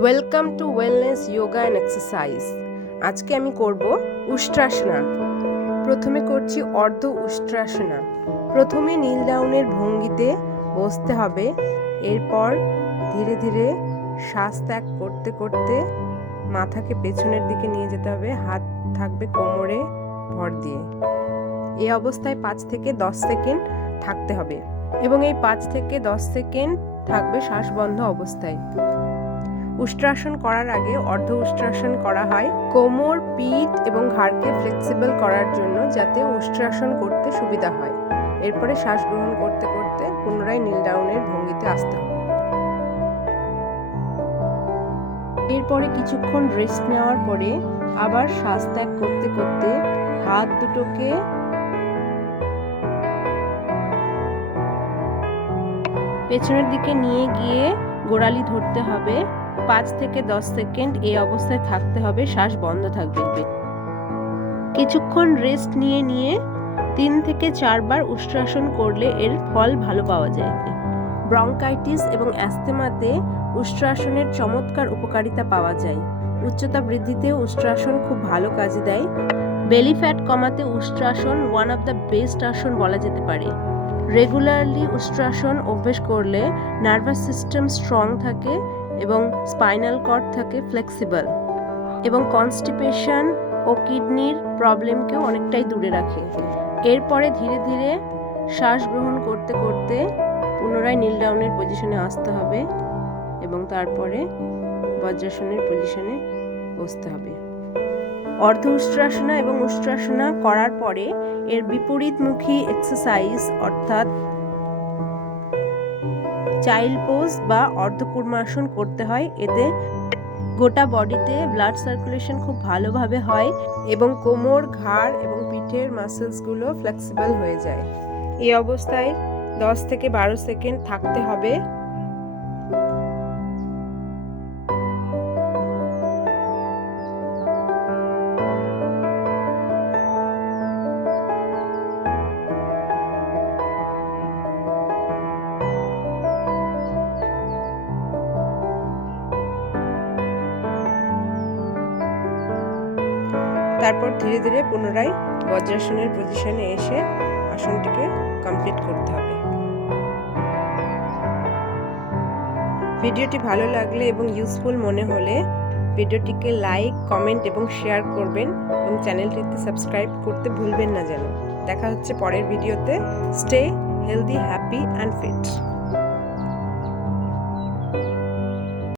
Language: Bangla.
Welcome to wellness yoga and exercise. আজকে আমি করব উষ্ট্রাসনা। প্রথমে করছি অর্ধ উষ্ট্রাসনা। প্রথমে নীল ডাউনের ভঙ্গিতে বসতে হবে। এরপর ধীরে ধীরে শ্বাস ত্যাগ করতে করতে মাথাকে পেছনের দিকে নিয়ে যেতে হবে। হাত থাকবে কোমরে ভর দিয়ে। এই অবস্থায় 5 থেকে 10 সেকেন্ড থাকতে হবে এবং এই 5 থেকে 10 সেকেন্ড থাকবে শ্বাস বন্ধ অবস্থায়। উষ্ট্রাসন করার আগে অর্ধ উষ্ট্রাসন করা হয় কোমর, পিঠ এবং ঘাড়কে ফ্লেক্সিবল করার জন্য, যাতে উষ্ট্রাসন করতে সুবিধা হয়। এরপরে শ্বাস গ্রহণ করতে করতে পুনরায় নীল ডাউনের ভঙ্গিতে আসতে হবে। এরপরে কিছুক্ষণ রেস্ট নেওয়ার পরে আবার শ্বাস ত্যাগ করতে করতে হাত দুটোকে পেছনের দিকে নিয়ে গিয়ে গোড়ালি ধরতে হবে। 5 থেকে 10 সেকেন্ড এই অবস্থায় থাকতে হবে, শ্বাস বন্ধ থাকবে। কিছুক্ষণ রেস্ট নিয়ে 3 থেকে 4 বার উষ্ট্রাসন করলে এর ফল ভালো পাওয়া যায়। ব্রঙ্কাইটিস এবং অ্যাস্থমাতে উষ্ট্রাসনের চমৎকার উপকারিতা পাওয়া যায়। উচ্চতা বৃদ্ধিতে উষ্ট্রাসন খুব ভালো কাজে দেয়। বেলি ফ্যাট কমাতে উষ্ট্রাসন ওয়ান অফ দ্য বেস্ট আসন বলা যেতে পারে। রেগুলারলি উষ্ট্রাসন অভ্যেস করলে নার্ভাস সিস্টেম স্ট্রং থাকে এবং স্পাইনাল কর্ড থাকে ফ্লেক্সিবল, এবং কনস্টিপেশন ও কিডনির প্রবলেমকেও অনেকটাই দূরে রাখে। এরপরে ধীরে ধীরে শ্বাস গ্রহণ করতে করতে পুনরায় নীল ডাউনের পজিশনে আসতে হবে এবং তারপরে বজ্রাসনের পজিশনে বসতে হবে। অর্ধ উষ্ট্রাসনা এবং উষ্ট্রাসনা করার পরে এর বিপরীতমুখী এক্সারসাইজ অর্থাৎ চাইল্ড পোজ বা অর্ধকূর্মাসন করতে হয়। এতে গোটা বডিতে ব্লাড সার্কুলেশন খুব ভালোভাবে হয় এবং কোমর, ঘাড় এবং পিঠের মাসেলসগুলো ফ্লেক্সিবল হয়ে যায়। এই অবস্থায় 10 থেকে 12 সেকেন্ড থাকতে হবে। তারপর ধীরে ধীরে পুনরায় বজ্রাসনের পজিশনে এসে আসনটিকে কমপ্লিট করতে হবে। ভিডিওটি ভালো লাগলে এবং ইউজফুল মনে হলে ভিডিওটিকে লাইক, কমেন্ট এবং শেয়ার করবেন এবং চ্যানেলটিতে সাবস্ক্রাইব করতে ভুলবেন না যেন। দেখা হচ্ছে পরের ভিডিওতে। Stay healthy, happy and fit.